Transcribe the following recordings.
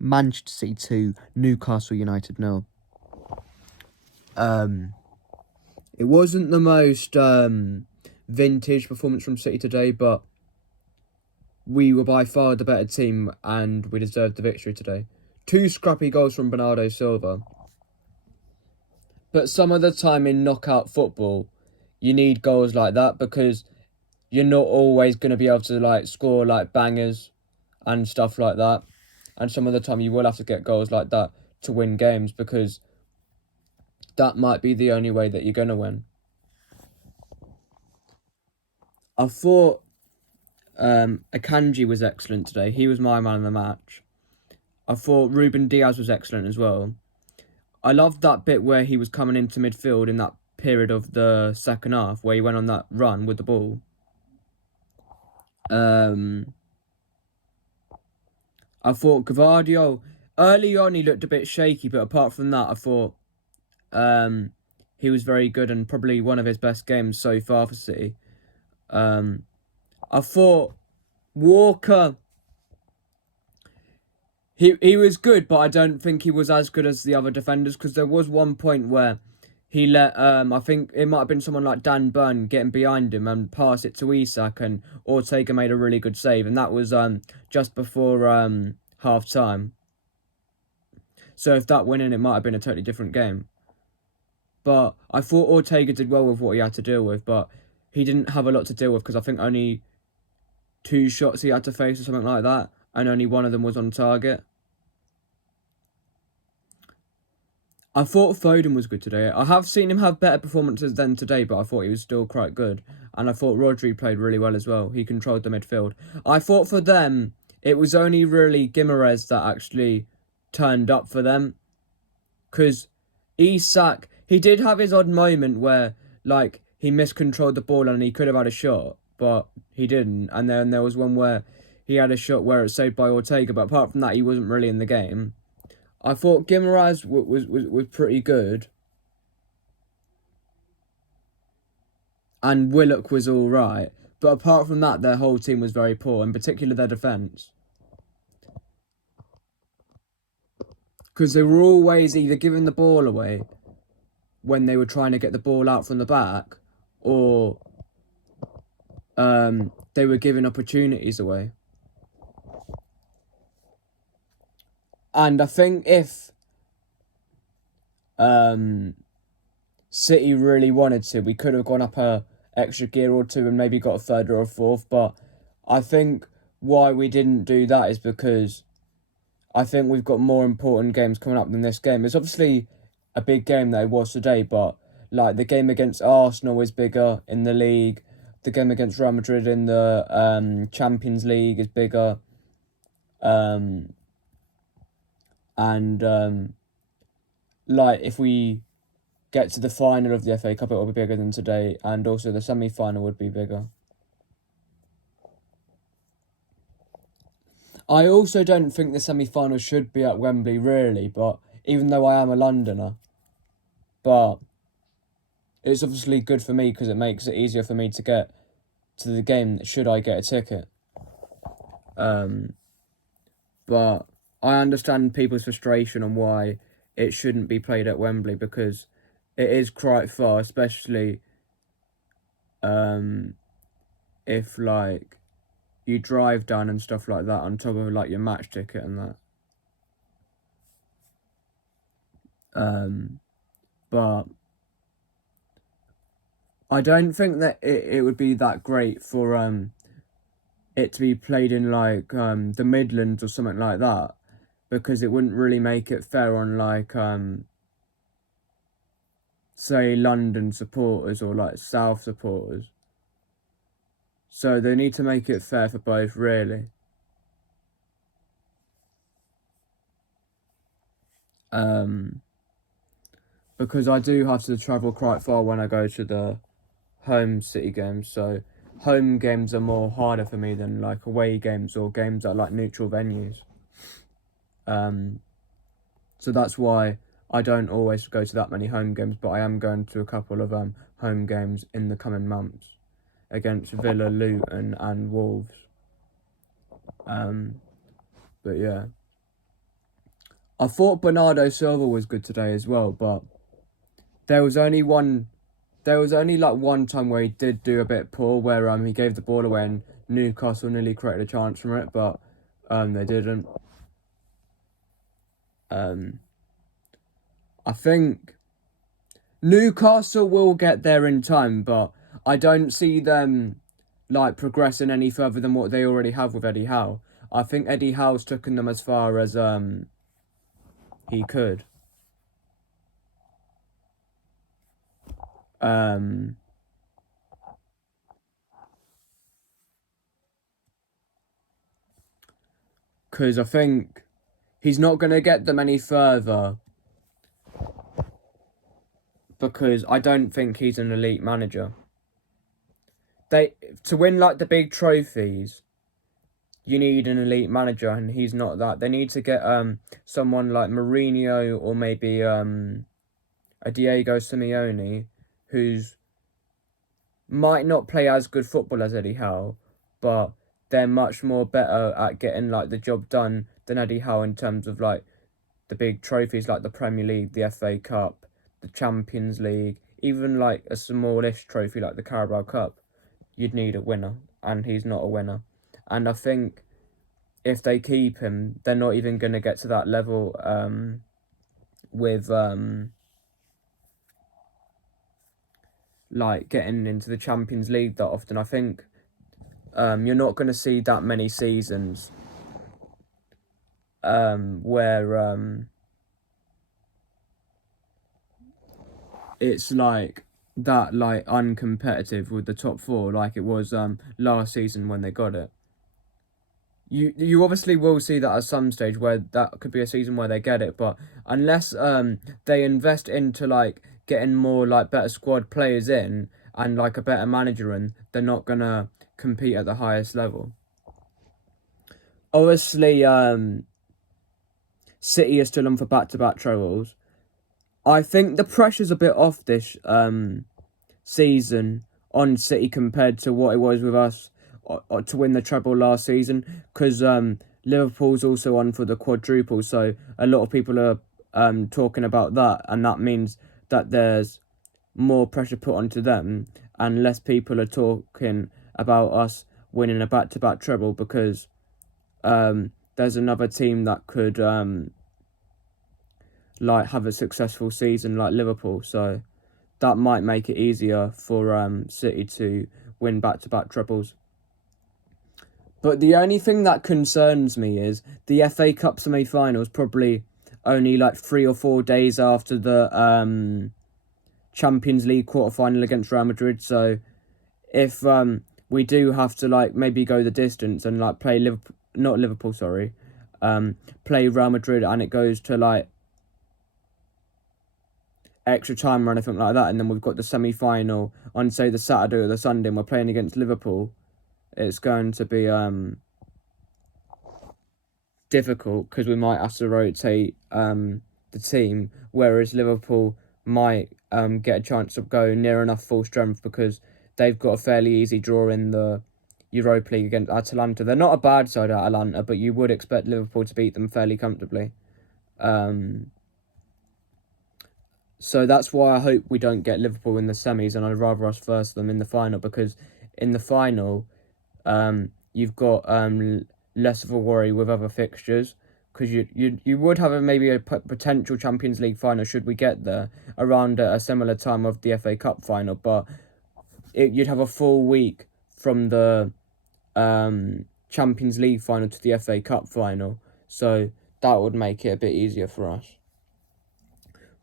Manchester City 2, Newcastle United 0. It wasn't the most vintage performance from City today, but we were by far the better team and we deserved the victory today. 2 scrappy goals from Bernardo Silva. But some of the time in knockout football, you need goals like that because you're not always going to be able to score bangers and stuff like that. And some of the time you will have to get goals like that to win games because that might be the only way that you're going to win. I thought Akanji was excellent today. He was my man of the match. I thought Ruben Diaz was excellent as well. I loved that bit where he was coming into midfield in that period of the second half where he went on that run with the ball. I thought Gvardiol, early on he looked a bit shaky, but apart from that, I thought he was very good and probably one of his best games so far for City. I thought Walker, he was good, but I don't think he was as good as the other defenders because there was one point where he let, I think it might have been someone like Dan Burn getting behind him and pass it to Isak, and Ortega made a really good save, and that was just before half-time. So if that went in, it might have been a totally different game. But I thought Ortega did well with what he had to deal with, but he didn't have a lot to deal with because I think only 2 shots he had to face or something like that, and only one of them was on target. I thought Foden was good today. I have seen him have better performances than today, but I thought he was still quite good. And I thought Rodri played really well as well. He controlled the midfield. I thought for them, it was only really Guimaraes that actually turned up for them. Because Isak, he did have his odd moment where, he miscontrolled the ball and he could have had a shot, but he didn't. And then there was one where he had a shot where it was saved by Ortega, but apart from that, he wasn't really in the game. I thought Guimaraes was pretty good. And Willock was all right. But apart from that, their whole team was very poor, in particular their defence. Because they were always either giving the ball away when they were trying to get the ball out from the back, or they were giving opportunities away. And I think if City really wanted to, we could have gone up a extra gear or two and maybe got a third or a fourth. But I think why we didn't do that is because I think we've got more important games coming up than this game. It's obviously a big game that it was today, but the game against Arsenal is bigger in the league. The game against Real Madrid in the Champions League is bigger. If we get to the final of the FA Cup, it will be bigger than today, and also the semi-final would be bigger. I also don't think the semi-final should be at Wembley, really, but even though I am a Londoner, but it's obviously good for me because it makes it easier for me to get to the game should I get a ticket. But I understand people's frustration on why it shouldn't be played at Wembley because it is quite far, especially if you drive down and stuff like that on top of your match ticket and that. But I don't think that it would be that great for it to be played in the Midlands or something like that, because it wouldn't really make it fair on say London supporters or South supporters. So they need to make it fair for both, really. Because I do have to travel quite far when I go to the home City games, so home games are more harder for me than away games or games at neutral venues. So that's why I don't always go to that many home games, but I am going to a couple of home games in the coming months against Villa, Luton and Wolves. But yeah. I thought Bernardo Silva was good today as well, but there was only like one time where he did do a bit poor, where he gave the ball away and Newcastle nearly created a chance from it, but they didn't. I think Newcastle will get there in time, but I don't see them like progressing any further than what they already have with Eddie Howe. I think Eddie Howe's taken them as far as he could. Because I think he's not going to get them any further because I don't think he's an elite manager. To win like the big trophies, you need an elite manager, and he's not that. They need to get someone like Mourinho or maybe a Diego Simeone, who's might not play as good football as Eddie Howe, but they're much more better at getting like the job done than Eddie Howe in terms of like the big trophies like the Premier League, the FA Cup, the Champions League, even like a smallish trophy like the Carabao Cup. You'd need a winner, and he's not a winner. And I think if they keep him, they're not even going to get to that level with like getting into the Champions League that often. I think you're not going to see that many seasons where it's like that like uncompetitive with the top four like it was last season when they got it. You obviously will see that at some stage where that could be a season where they get it, but unless they invest into like getting more like better squad players in and like a better manager in, they're not gonna compete at the highest level. Obviously, City are still on for back-to-back trebles. I think the pressure's a bit off this season on City compared to what it was with us to win the treble last season, because Liverpool's also on for the quadruple, so a lot of people are talking about that, and that means that there's more pressure put onto them and less people are talking about us winning a back-to-back treble because there's another team that could like have a successful season like Liverpool, so that might make it easier for City to win back-to-back trebles. But the only thing that concerns me is the FA Cup semi-finals probably only like 3 or 4 days after the Champions League quarter-final against Real Madrid. So if we do have to like maybe go the distance and like play play Real Madrid and it goes to like extra time or anything like that, and then we've got the semi-final on say the Saturday or the Sunday and we're playing against Liverpool, it's going to be difficult because we might have to rotate the team, whereas Liverpool might get a chance to go near enough full strength because they've got a fairly easy draw in the Europa League against Atalanta. They're not a bad side, Atalanta, but you would expect Liverpool to beat them fairly comfortably. So that's why I hope we don't get Liverpool in the semis, and I'd rather us verse them in the final, because in the final, you've got less of a worry with other fixtures, because you would have maybe a potential Champions League final should we get there around a similar time of the FA Cup final, but you'd have a full week from the Champions League final to the FA Cup final, so that would make it a bit easier for us.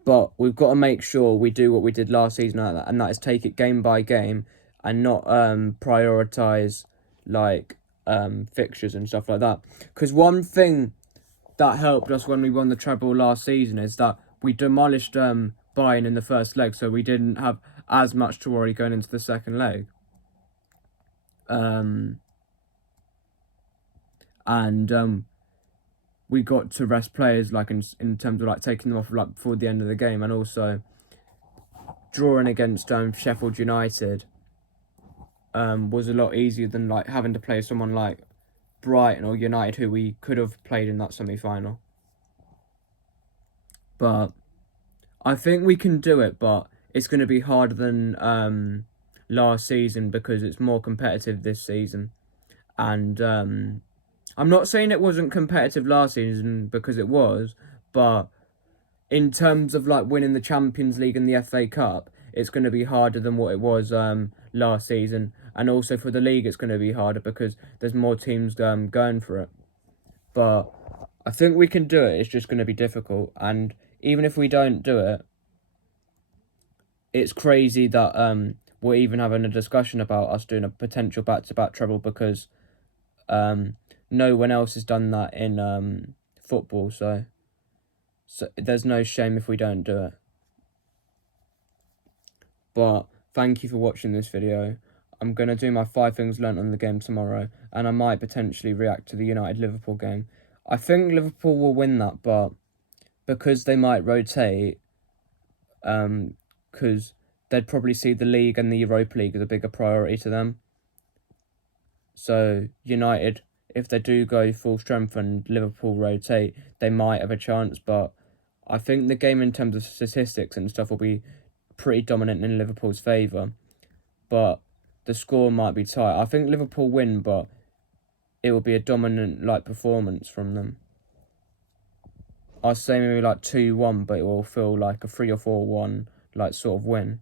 But we've got to make sure we do what we did last season, and that is take it game by game and not prioritise like fixtures and stuff like that. Because one thing that helped us when we won the treble last season is that we demolished Bayern in the first leg, so we didn't have as much to worry going into the second leg. We got to rest players like in terms of like taking them off like before the end of the game, and also drawing against Sheffield United was a lot easier than like having to play someone like Brighton or United, who we could have played in that semi-final. But I think we can do it, but it's going to be harder than last season because it's more competitive this season. And I'm not saying it wasn't competitive last season because it was, but in terms of like winning the Champions League and the FA Cup, it's going to be harder than what it was last season. And also for the league, it's going to be harder because there's more teams going for it. But I think we can do it. It's just going to be difficult. And even if we don't do it, it's crazy that we're even having a discussion about us doing a potential back-to-back treble because no one else has done that in football. So there's no shame if we don't do it. But thank you for watching this video. I'm going to do my 5 things learnt on the game tomorrow, and I might potentially react to the United-Liverpool game. I think Liverpool will win that, but because they might rotate, because they'd probably see the league and the Europa League as a bigger priority to them. So United, if they do go full strength and Liverpool rotate, they might have a chance, but I think the game in terms of statistics and stuff will be pretty dominant in Liverpool's favour. But the score might be tight. I think Liverpool win, but it will be a dominant performance from them. I'll say maybe 2-1, but it will feel like a 3 or 4-1 sort of win.